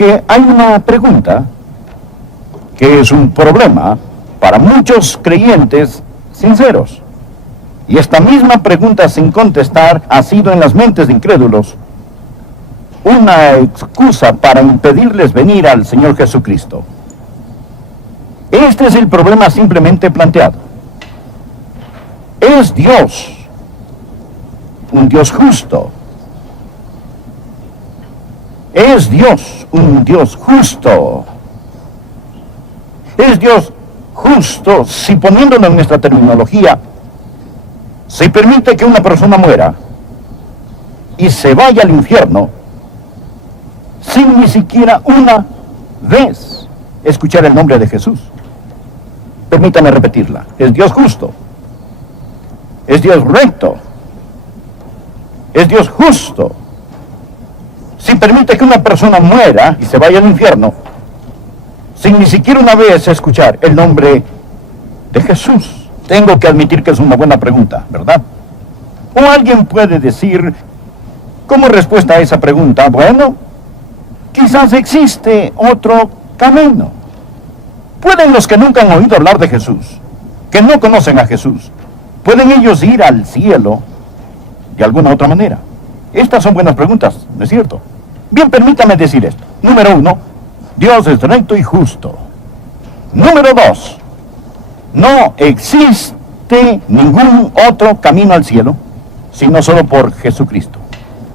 Que hay una pregunta que es un problema para muchos creyentes sinceros. Y esta misma pregunta sin contestar ha sido en las mentes de incrédulos una excusa para impedirles venir al Señor Jesucristo. Este es el problema simplemente planteado. ¿Es Dios un Dios justo? ¿Es Dios un Dios justo? ¿Es Dios justo si, poniéndolo en nuestra terminología, se permite que una persona muera y se vaya al infierno sin ni siquiera una vez escuchar el nombre de Jesús? Permítame repetirla. ¿Es Dios justo? ¿Es Dios recto? ¿Es Dios justo si permite que una persona muera y se vaya al infierno sin ni siquiera una vez escuchar el nombre de Jesús? Tengo que admitir que es una buena pregunta, ¿verdad? O alguien puede decir, como respuesta a esa pregunta, bueno, quizás existe otro camino. ¿Pueden los que nunca han oído hablar de Jesús, que no conocen a Jesús, pueden ellos ir al cielo de alguna otra manera? Estas son buenas preguntas, ¿no es cierto? Bien, permítame decir esto. Número 1, Dios es recto y justo. Número 2, no existe ningún otro camino al cielo, sino solo por Jesucristo.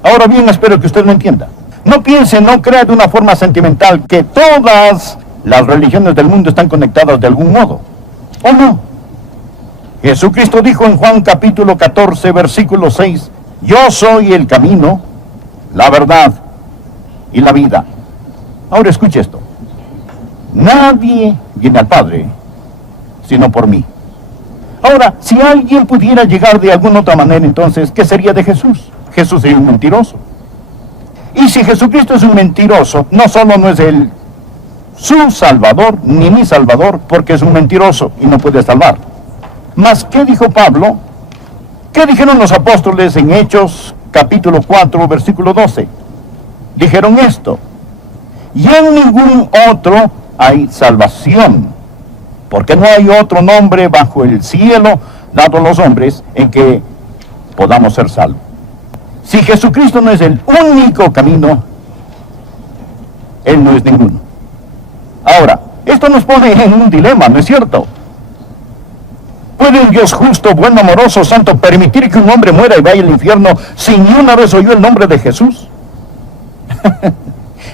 Ahora bien, espero que usted lo entienda. No piense, no crea de una forma sentimental que todas las religiones del mundo están conectadas de algún modo. ¿O no? Jesucristo dijo en Juan capítulo 14, versículo 6, yo soy el camino, la verdad y la vida. Ahora escuche esto. Nadie viene al Padre sino por mí. Ahora, si alguien pudiera llegar de alguna otra manera, entonces, ¿qué sería de Jesús? Jesús sería un mentiroso. Y si Jesucristo es un mentiroso, no solo no es él su Salvador, ni mi Salvador, porque es un mentiroso y no puede salvar. Mas, ¿qué dijo Pablo? ¿Qué dijeron los apóstoles en Hechos, capítulo 4, versículo 12? Dijeron esto: y en ningún otro hay salvación, porque no hay otro nombre bajo el cielo dado a los hombres en que podamos ser salvos. Si Jesucristo no es el único camino, Él no es ninguno. Ahora, esto nos pone en un dilema, ¿no es cierto? ¿Puede un Dios justo, bueno, amoroso, santo, permitir que un hombre muera y vaya al infierno sin ni una vez oyó el nombre de Jesús?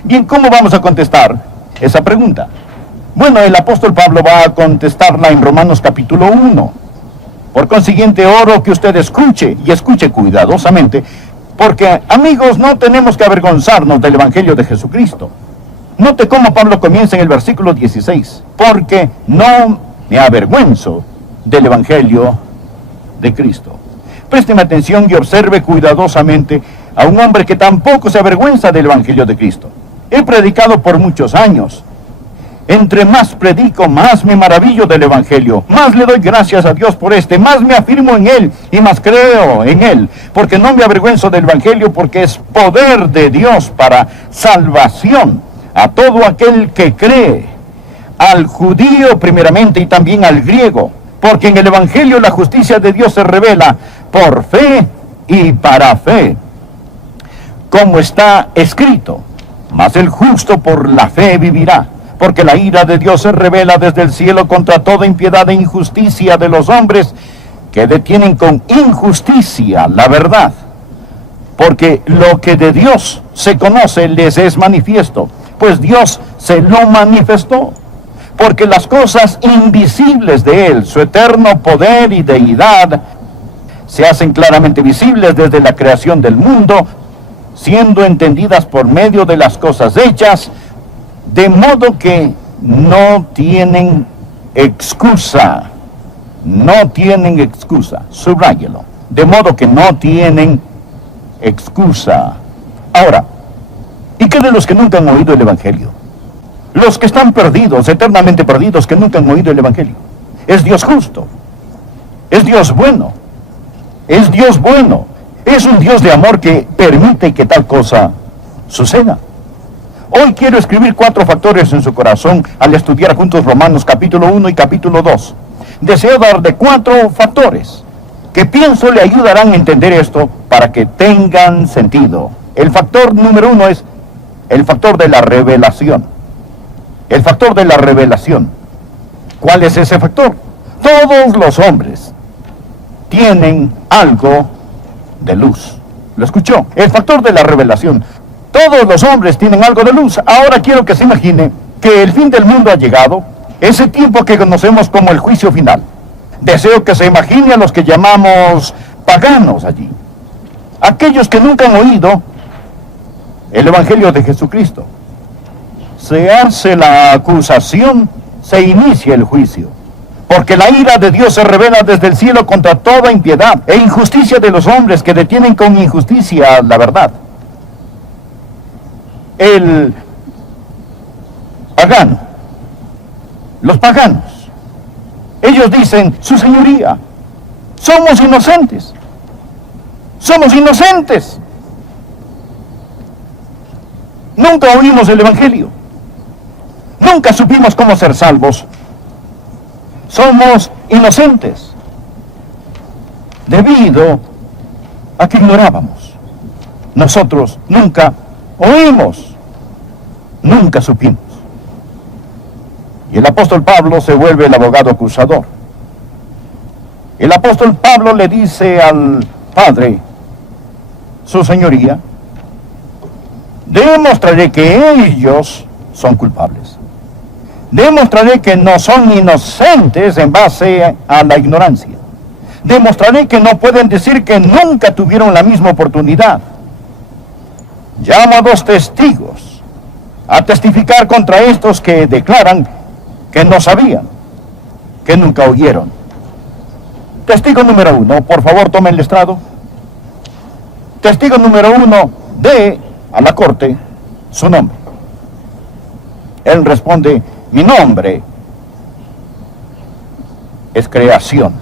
Bien, ¿cómo vamos a contestar esa pregunta? Bueno, el apóstol Pablo va a contestarla en Romanos capítulo 1. Por consiguiente, oro que usted escuche, y escuche cuidadosamente, porque, amigos, no tenemos que avergonzarnos del Evangelio de Jesucristo. Note cómo Pablo comienza en el versículo 16, porque no me avergüenzo del Evangelio de Cristo. Présteme atención y observe cuidadosamente a un hombre que tampoco se avergüenza del Evangelio de Cristo. He predicado por muchos años. Entre más predico, más me maravillo del Evangelio, más le doy gracias a Dios por más me afirmo en Él y más creo en Él, porque no me avergüenzo del Evangelio, porque es poder de Dios para salvación a todo aquel que cree, al judío primeramente y también al griego, porque en el Evangelio la justicia de Dios se revela por fe y para fe, como está escrito, mas el justo por la fe vivirá. Porque la ira de Dios se revela desde el cielo contra toda impiedad e injusticia de los hombres que detienen con injusticia la verdad. Porque lo que de Dios se conoce les es manifiesto, pues Dios se lo manifestó. Porque las cosas invisibles de Él, su eterno poder y deidad, se hacen claramente visibles desde la creación del mundo, siendo entendidas por medio de las cosas hechas, de modo que no tienen excusa. No tienen excusa. Subráyelo. De modo que no tienen excusa. Ahora, ¿y qué de los que nunca han oído el Evangelio? Los que están perdidos, eternamente perdidos, que nunca han oído el Evangelio. Es Dios justo. Es Dios bueno. Es Dios bueno. Es un Dios de amor que permite que tal cosa suceda. Hoy quiero escribir 4 factores en su corazón al estudiar juntos Romanos capítulo 1 y capítulo 2. Deseo darle 4 factores que pienso le ayudarán a entender esto para que tengan sentido. El factor número 1 es el factor de la revelación. El factor de la revelación. ¿Cuál es ese factor? Todos los hombres tienen algo de luz. ¿Lo escuchó? El factor de la revelación. Todos los hombres tienen algo de luz. Ahora quiero que se imagine que el fin del mundo ha llegado, ese tiempo que conocemos como el juicio final. Deseo que se imagine a los que llamamos paganos allí. Aquellos que nunca han oído el Evangelio de Jesucristo. Se hace la acusación, se inicia el juicio. Porque la ira de Dios se revela desde el cielo contra toda impiedad e injusticia de los hombres que detienen con injusticia la verdad. El pagano, los paganos, ellos dicen, su señoría, somos inocentes, somos inocentes. Nunca oímos el Evangelio, nunca supimos cómo ser salvos. Somos inocentes, debido a que ignorábamos. Nosotros nunca oímos, nunca supimos. Y el apóstol Pablo se vuelve el abogado acusador. El apóstol Pablo le dice al Padre, su señoría, demostraré que ellos son culpables. Demostraré que no son inocentes en base a la ignorancia. Demostraré que no pueden decir que nunca tuvieron la misma oportunidad. Llamo a 2 testigos a testificar contra estos que declaran que no sabían, que nunca oyeron. Testigo número 1, por favor tome el estrado. Testigo número 1, dé a la corte su nombre. Él responde, mi nombre es Creación.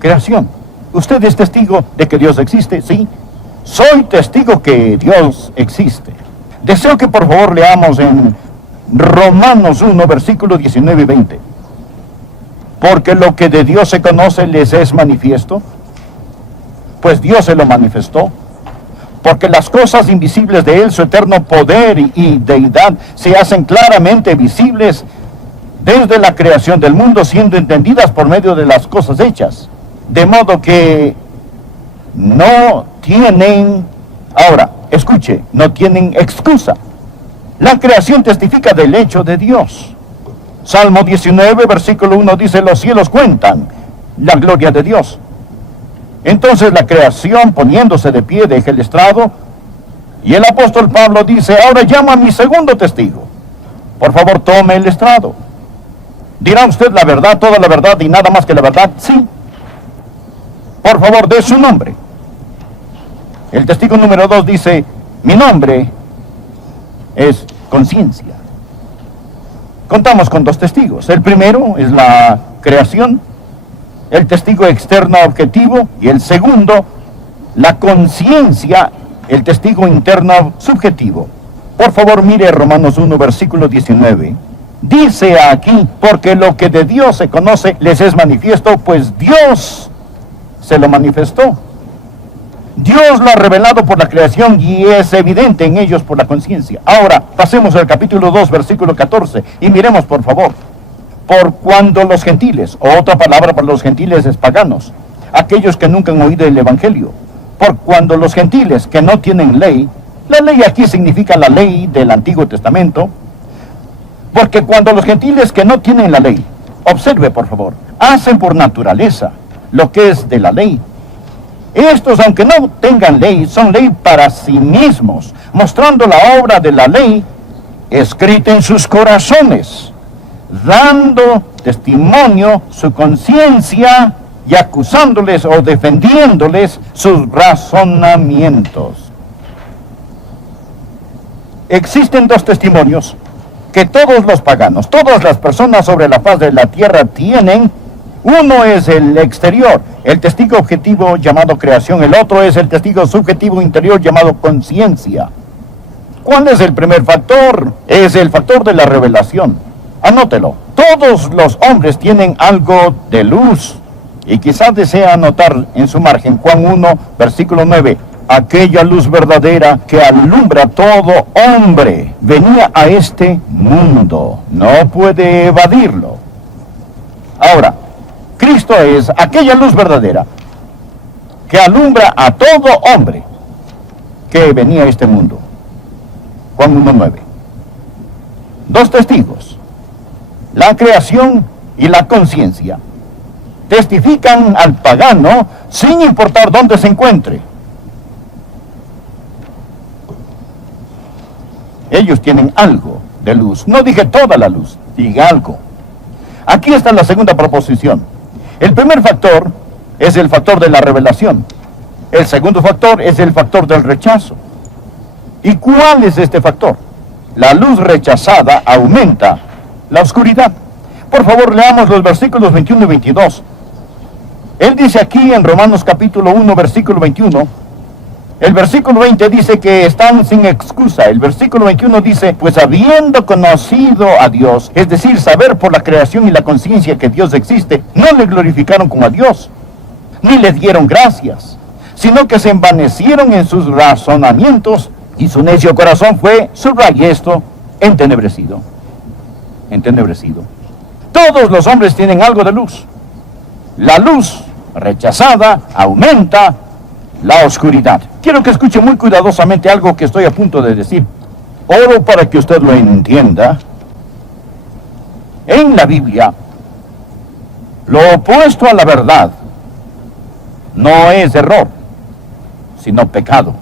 Creación. ¿Usted es testigo de que Dios existe? Sí. Soy testigo que Dios existe. Deseo que por favor leamos en Romanos 1, versículos 19 y 20. Porque lo que de Dios se conoce les es manifiesto, pues Dios se lo manifestó. Porque las cosas invisibles de Él, su eterno poder y deidad, se hacen claramente visibles desde la creación del mundo, siendo entendidas por medio de las cosas hechas. De modo que no tienen, ahora, escuche, no tienen excusa. La creación testifica del hecho de Dios. Salmo 19, versículo 1 dice, los cielos cuentan la gloria de Dios. Entonces la creación, poniéndose de pie, deja el estrado, y el apóstol Pablo dice, ahora llamo a mi segundo testigo. Por favor, tome el estrado. ¿Dirá usted la verdad, toda la verdad y nada más que la verdad? Sí. Por favor, dé su nombre. El testigo número 2 dice, mi nombre es Conciencia. Contamos con 2 testigos. El primero es la creación, el testigo externo objetivo, y el segundo, la conciencia, el testigo interno subjetivo. Por favor, mire Romanos 1, versículo 19. Dice aquí, porque lo que de Dios se conoce les es manifiesto, pues Dios se lo manifestó. Dios lo ha revelado por la creación y es evidente en ellos por la conciencia. Ahora, pasemos al capítulo 2, versículo 14, y miremos por favor. Por cuando los gentiles, o otra palabra para los gentiles es paganos, aquellos que nunca han oído el Evangelio, por cuando los gentiles que no tienen ley, la ley aquí significa la ley del Antiguo Testamento, porque cuando los gentiles que no tienen la ley, observe por favor, hacen por naturaleza lo que es de la ley, estos, aunque no tengan ley, son ley para sí mismos, mostrando la obra de la ley escrita en sus corazones, dando testimonio su conciencia y acusándoles o defendiéndoles sus razonamientos. Existen 2 testimonios que todos los paganos, todas las personas sobre la faz de la tierra tienen. Uno es el exterior, el testigo objetivo llamado creación. El otro es el testigo subjetivo interior llamado conciencia. ¿Cuál es el primer factor? Es el factor de la revelación. Anótelo. Todos los hombres tienen algo de luz. Y quizás desea anotar en su margen Juan 1, versículo 9. Aquella luz verdadera que alumbra a todo hombre venía a este mundo. No puede evadirlo. Ahora, Cristo es aquella luz verdadera que alumbra a todo hombre que venía a este mundo. Juan 1:9. Dos testigos, la creación y la conciencia, testifican al pagano sin importar dónde se encuentre. Ellos tienen algo de luz. No dije toda la luz, dije algo. Aquí está la segunda proposición. El primer factor es el factor de la revelación. El segundo factor es el factor del rechazo. ¿Y cuál es este factor? La luz rechazada aumenta la oscuridad. Por favor, leamos los versículos 21 y 22. Él dice aquí en Romanos capítulo 1, versículo 21, el versículo 20 dice que están sin excusa. El versículo 21 dice, pues habiendo conocido a Dios, es decir, saber por la creación y la conciencia que Dios existe, no le glorificaron como a Dios, ni le dieron gracias, sino que se envanecieron en sus razonamientos, y su necio corazón fue, subraya esto, entenebrecido. Entenebrecido. Todos los hombres tienen algo de luz. La luz rechazada aumenta la oscuridad. Quiero que escuche muy cuidadosamente algo que estoy a punto de decir. Oro para que usted lo entienda. En la Biblia, lo opuesto a la verdad no es error, sino pecado.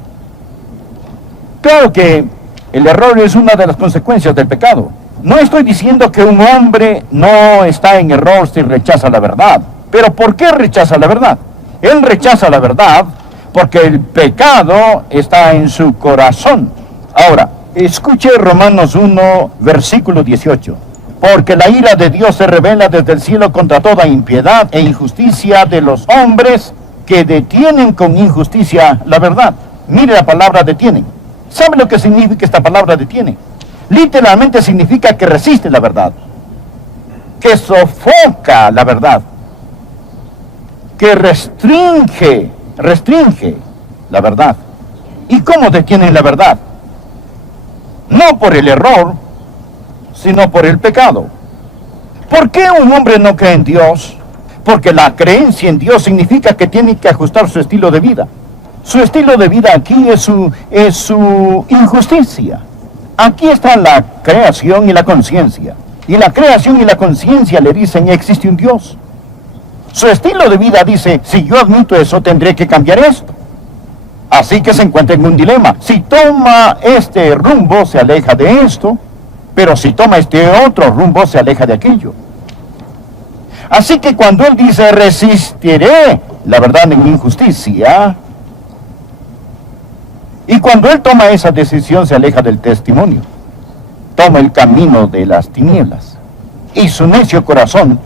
Claro que el error es una de las consecuencias del pecado. No estoy diciendo que un hombre no está en error si rechaza la verdad. Pero ¿por qué rechaza la verdad? Él rechaza la verdad porque el pecado está en su corazón. Ahora, escuche Romanos 1, versículo 18. Porque la ira de Dios se revela desde el cielo contra toda impiedad e injusticia de los hombres que detienen con injusticia la verdad. Mire la palabra detienen. ¿Sabe lo que significa esta palabra detiene? Literalmente significa que resiste la verdad, que sofoca la verdad, que restringe la verdad. ¿Y cómo detienen la verdad? No por el error, sino por el pecado. ¿Por qué un hombre no cree en Dios? Porque la creencia en Dios significa que tiene que ajustar su estilo de vida. Su estilo de vida aquí es su injusticia. Aquí está la creación y la conciencia. Y la creación y la conciencia le dicen, existe un Dios. Su estilo de vida dice, si yo admito eso, tendré que cambiar esto. Así que se encuentra en un dilema. Si toma este rumbo, se aleja de esto, pero si toma este otro rumbo, se aleja de aquello. Así que cuando él dice, resistiré la verdad en injusticia, y cuando él toma esa decisión, se aleja del testimonio. Toma el camino de las tinieblas. Y su necio corazón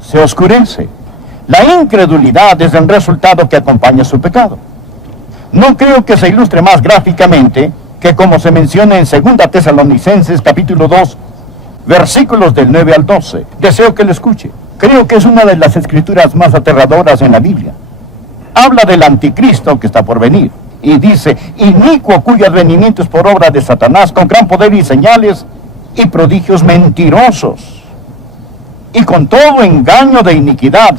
se oscurece. La incredulidad es el resultado que acompaña su pecado. No creo que se ilustre más gráficamente que como se menciona en 2 Tesalonicenses capítulo 2, versículos del 9 al 12. Deseo que lo escuche. Creo que es una de las escrituras más aterradoras en la Biblia. Habla del anticristo que está por venir. Y dice, inicuo cuyo advenimiento es por obra de Satanás, con gran poder y señales y prodigios mentirosos, y con todo engaño de iniquidad,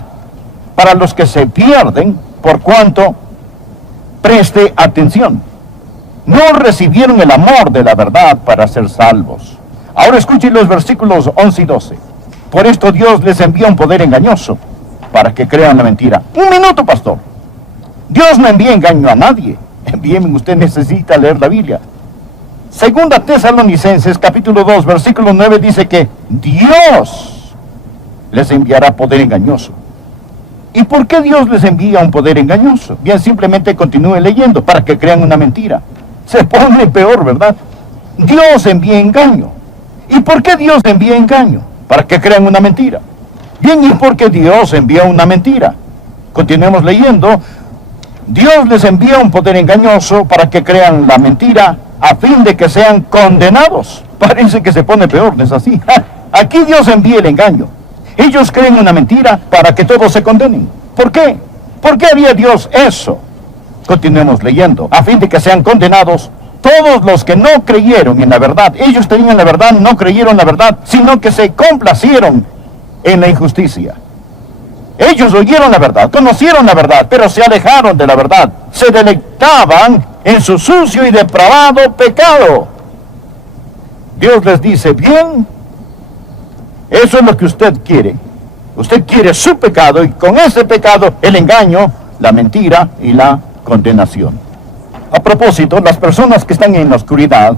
para los que se pierden, por cuanto, preste atención, no recibieron el amor de la verdad para ser salvos. Ahora escuchen los versículos 11 y 12. Por esto Dios les envía un poder engañoso, para que crean la mentira. Un minuto, pastor. Dios no envía engaño a nadie. Bien, usted necesita leer la Biblia. 2 Tesalonicenses capítulo 2, versículo 9 dice que Dios les enviará poder engañoso. ¿Y por qué Dios les envía un poder engañoso? Bien, simplemente continúe leyendo para que crean una mentira. Se pone peor, ¿verdad? Dios envía engaño. ¿Y por qué Dios envía engaño? Para que crean una mentira. Bien, ¿y por qué Dios envía una mentira? Continuemos leyendo. Dios les envía un poder engañoso para que crean la mentira a fin de que sean condenados. Parece que se pone peor, ¿no es así? Aquí Dios envía el engaño. Ellos creen una mentira para que todos se condenen. ¿Por qué? ¿Por qué haría Dios eso? Continuemos leyendo. A fin de que sean condenados todos los que no creyeron en la verdad. Ellos tenían la verdad, no creyeron la verdad, sino que se complacieron en la injusticia. Ellos oyeron la verdad, conocieron la verdad, pero se alejaron de la verdad. Se deleitaban en su sucio y depravado pecado. Dios les dice, bien, eso es lo que usted quiere. Usted quiere su pecado, y con ese pecado el engaño, la mentira y la condenación. A propósito, las personas que están en la oscuridad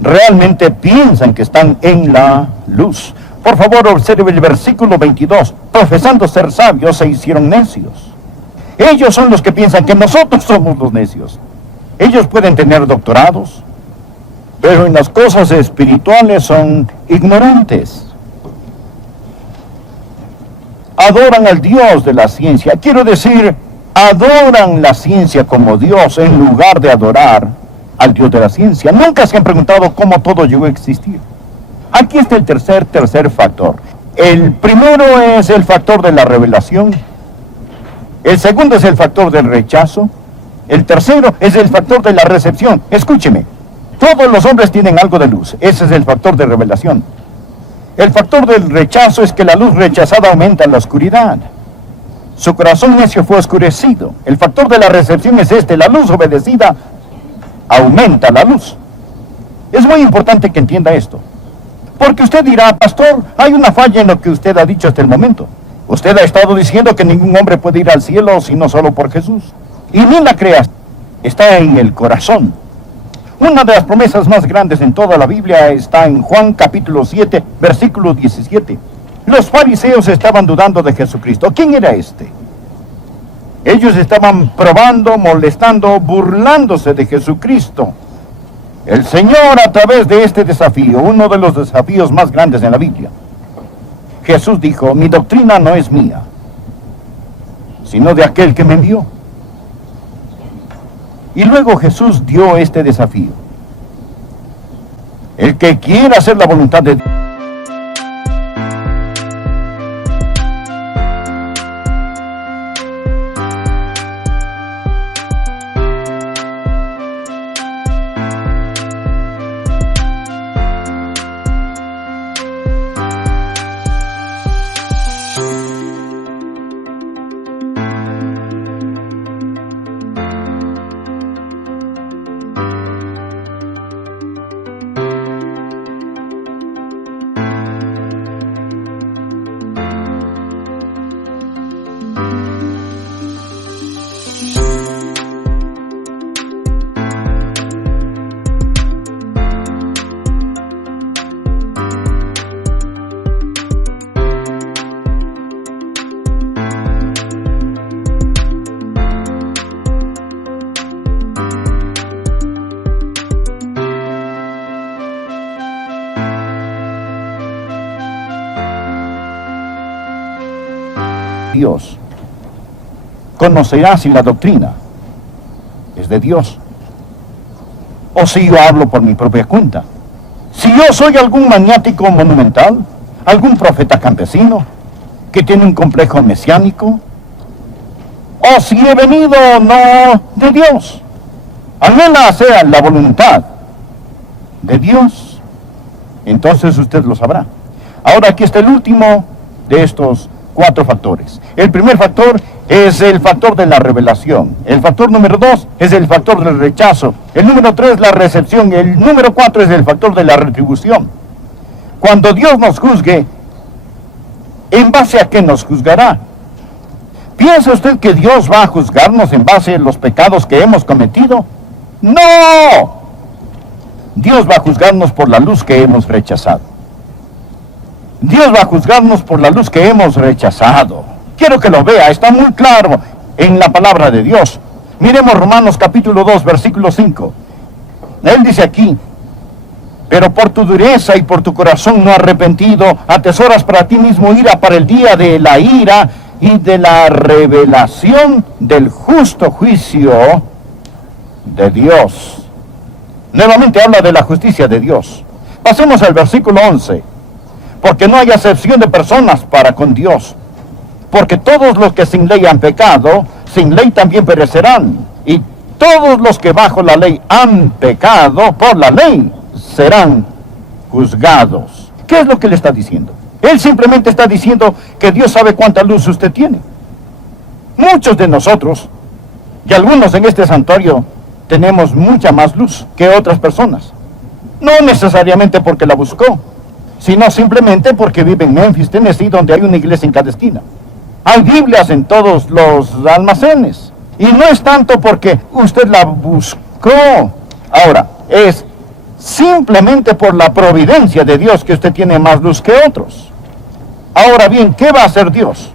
realmente piensan que están en la luz. Por favor, observe el versículo 22. Profesando ser sabios, se hicieron necios. Ellos son los que piensan que nosotros somos los necios. Ellos pueden tener doctorados, pero en las cosas espirituales son ignorantes. Adoran al Dios de la ciencia. Quiero decir, adoran la ciencia como Dios en lugar de adorar al Dios de la ciencia. Nunca se han preguntado cómo todo llegó a existir. Aquí está el tercer factor. El primero es el factor de la revelación. El segundo es el factor del rechazo. El tercero es el factor de la recepción. Escúcheme, todos los hombres tienen algo de luz. Ese es el factor de revelación. El factor del rechazo es que la luz rechazada aumenta la oscuridad. Su corazón necio fue oscurecido. El factor de la recepción es este: la luz obedecida aumenta la luz. Es muy importante que entienda esto, porque usted dirá, pastor, hay una falla en lo que usted ha dicho hasta el momento. Usted ha estado diciendo que ningún hombre puede ir al cielo sino solo por Jesús. Y ni la creas, está en el corazón. Una de las promesas más grandes en toda la Biblia está en Juan capítulo 7, versículo 17. Los fariseos estaban dudando de Jesucristo. ¿Quién era este? Ellos estaban probando, molestando, burlándose de Jesucristo. El Señor, a través de este desafío, uno de los desafíos más grandes en la Biblia, Jesús dijo, mi doctrina no es mía, sino de aquel que me envió. Y luego Jesús dio este desafío. El que quiera hacer la voluntad de Dios, conocerá si la doctrina es de Dios o si yo hablo por mi propia cuenta. Si yo soy algún maniático monumental, algún profeta campesino que tiene un complejo mesiánico, o si he venido no de Dios. Anhela sea la voluntad de Dios, entonces usted lo sabrá. Ahora aquí está el último de estos 4 factores. El primer factor es el factor de la revelación. El factor número 2 es el factor del rechazo. El número 3, la recepción. El número 4 es el factor de la retribución. Cuando Dios nos juzgue, ¿en base a qué nos juzgará? ¿Piensa usted que Dios va a juzgarnos en base a los pecados que hemos cometido? ¡No! Dios va a juzgarnos por la luz que hemos rechazado. Dios va a juzgarnos por la luz que hemos rechazado. Quiero que lo vea, está muy claro en la palabra de Dios. Miremos Romanos capítulo 2, versículo 5. Él dice aquí, pero por tu dureza y por tu corazón no arrepentido, atesoras para ti mismo ira para el día de la ira y de la revelación del justo juicio de Dios. Nuevamente habla de la justicia de Dios. Pasemos al versículo 11. Porque no hay acepción de personas para con Dios. Porque todos los que sin ley han pecado, sin ley también perecerán. Y todos los que bajo la ley han pecado, por la ley serán juzgados. ¿Qué es lo que le está diciendo? Él simplemente está diciendo que Dios sabe cuánta luz usted tiene. Muchos de nosotros, y algunos en este santuario, tenemos mucha más luz que otras personas. No necesariamente porque la buscó, sino simplemente porque vive en Memphis, Tennessee, donde hay una iglesia en cada esquina. Hay Biblias en todos los almacenes. Y no es tanto porque usted la buscó. Ahora, es simplemente por la providencia de Dios que usted tiene más luz que otros. Ahora bien, ¿qué va a hacer Dios?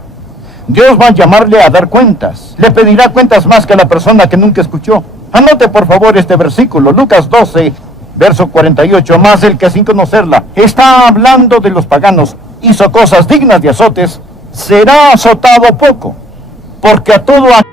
Dios va a llamarle a dar cuentas. Le pedirá cuentas más que a la persona que nunca escuchó. Anote por favor este versículo, Lucas 12, verso 48. Más el que sin conocerla está hablando de los paganos, hizo cosas dignas de azotes, será azotado poco, porque a todo aquel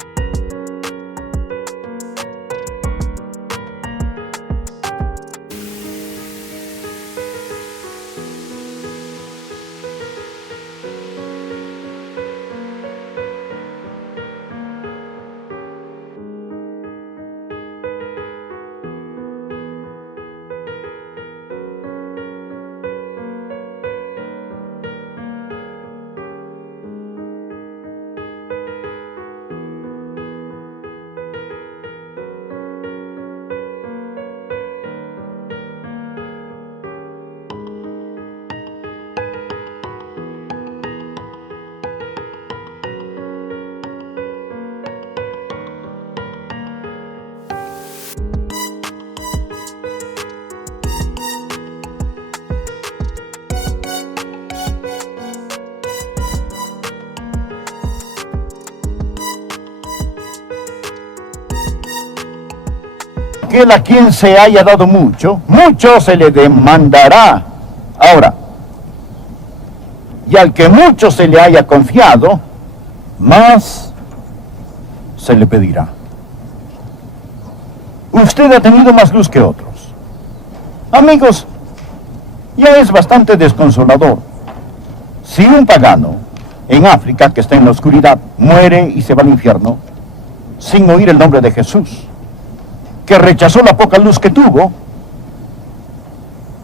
a quien se haya dado mucho, mucho se le demandará. Ahora, y al que mucho se le haya confiado, más se le pedirá. Usted ha tenido más luz que otros. Amigos, ya es bastante desconsolador. Si un pagano en África que está en la oscuridad muere y se va al infierno sin oír el nombre de Jesús, que rechazó la poca luz que tuvo,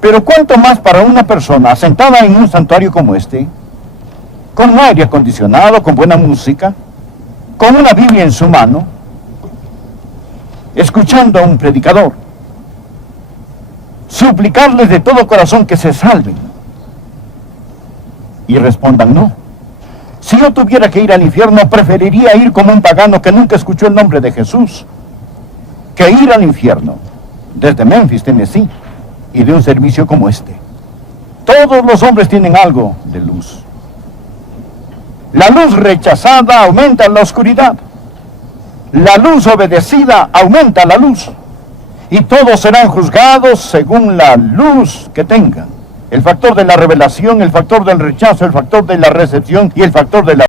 pero cuánto más para una persona sentada en un santuario como este, con aire acondicionado, con buena música, con una Biblia en su mano, escuchando a un predicador, suplicarles de todo corazón que se salven, y respondan no. Si yo tuviera que ir al infierno, preferiría ir como un pagano que nunca escuchó el nombre de Jesús, que ir al infierno desde Memphis, Tennessee, y de un servicio como este. Todos los hombres tienen algo de luz. La luz rechazada aumenta la oscuridad. La luz obedecida aumenta la luz. Y todos serán juzgados según la luz que tengan. El factor de la revelación, el factor del rechazo, el factor de la recepción y el factor de la